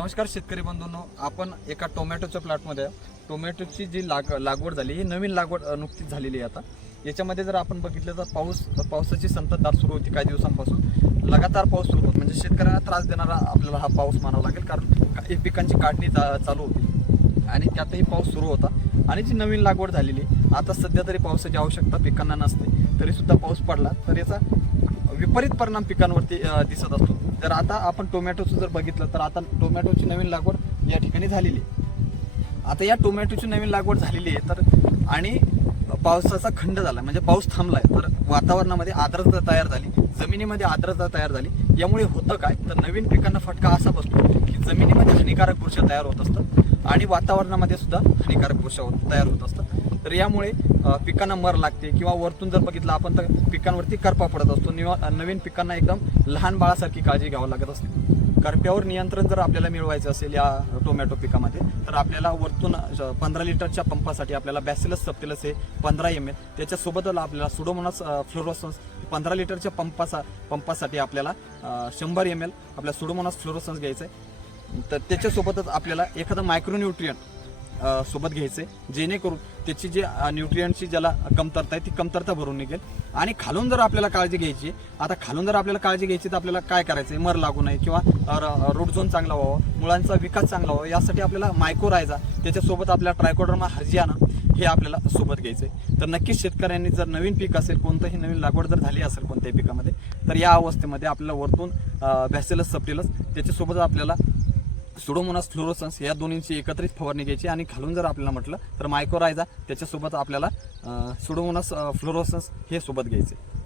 नमस्कार शेतकरी बंधूंनो आपण एका टोमॅटोच्या प्लॉटमध्ये टोमॅटोची जी लाग लागवड झाली ही नवीन लागवड नुकतीच झालेली आहे आता. याच्यामध्ये जर आपण बघितलं तर पाऊस पावसाची संततधार सुरू होती काही दिवसांपासून. लगातार पाऊस सुरू होतो. म्हणजे शेतकऱ्यांना त्रास देणारा आपल्याला हा पाऊस मानावा लागेल कारण काही पिकांची काढणी चालू होती. आणि त्यातही पाऊस सुरू होता. आणि जी नवीन लागवड झालेली आता सध्या तरी पावसाची आवश्यकता पिकांना नसते. तरीसुद्धा पाऊस पडला. तर याचा विपरीत परिणाम पिकांवरती दिसत असतो. जर आता आपण टोमॅटोचं जर बघितलं तर आता टोमॅटोची नवीन लागवड या ठिकाणी झालेली आहे. आता या टोमॅटोची नवीन लागवड झालेली आहे तर आणि पावसाचा खंड झाला म्हणजे पाऊस थांबलाय तर वातावरणामध्ये आर्द्रता तयार झाली जमिनीमध्ये आर्द्रता तयार झाली. यामुळे होतं काय? तर नवीन पिकांना फटका असा बसतो की जमिनीमध्ये हानिकारक बुरशा तयार होत असतात आणि वातावरणामध्ये सुद्धा हानिकारक बुरशा होत- तयार होत असतात. तर यामुळे पिकांना मर लागते किंवा वरतून जर बघितलं आपण तर पिकांवरती करपा पडत असतो. नवीन पिकांना एकदम लहान बाळासारखी काळजी घ्यावं लागत असते. करप्यावर नियंत्रण जर आपल्याला मिळवायचं असेल या टोमॅटो पिकामध्ये तर आपल्याला वरतून पंधरा लिटरच्या पंपासाठी आपल्याला बॅसिलस सप्टिलस हे पंधरा एम एल त्याच्यासोबतच आपल्याला सुडोमोनास फ्लोरोसन्स पंधरा लिटरच्या पंपासा पंपासाठी आपल्याला शंभर एम एल आपल्या सुडोमोनास फ्लोरोसन्स घ्यायचं आहे तर त्याच्यासोबतच आपल्याला एखादं मायक्रोन्यूट्रियंट सोबत सोबत घ्यायचे जेणेकरून त्याची जे न्यूट्रियंटची ज्याला कमतरता आहे ती कमतरता भरून निघेल. आणि खालून जर आपल्याला काळजी घ्यायची आता खालून जर आपल्याला काळजी घ्यायची तर आपल्याला काय करायचं आहे मर लागू नये किंवा रोड झोन चांगला व्हावा मुळांचा विकास चांगला व्हावा यासाठी आपल्याला मायकोरायझा त्याच्यासोबत आपल्या ट्रायकोडर्मा हर्जियाना हे आपल्याला सोबत घ्यायचं आहे तर नक्कीच शेतकऱ्यांनी जर नवीन पीक असेल कोणतंही नवीन लागवड जर झाली असेल कोणत्याही पिकामध्ये तर या अवस्थेमध्ये आपल्याला वरतून व्हॅसेलस सपटेलस त्याच्यासोबत आपल्याला सुडोमोनास फ्लोरोसन्स या दोन्हींची एकत्रित फवारणी घ्यायची आणि खालून जर आपल्याला म्हटलं तर मायकोरायझा त्याच्यासोबत आपल्याला सुडोमोनास फ्लोरोसन्स हे सोबत घ्यायचे.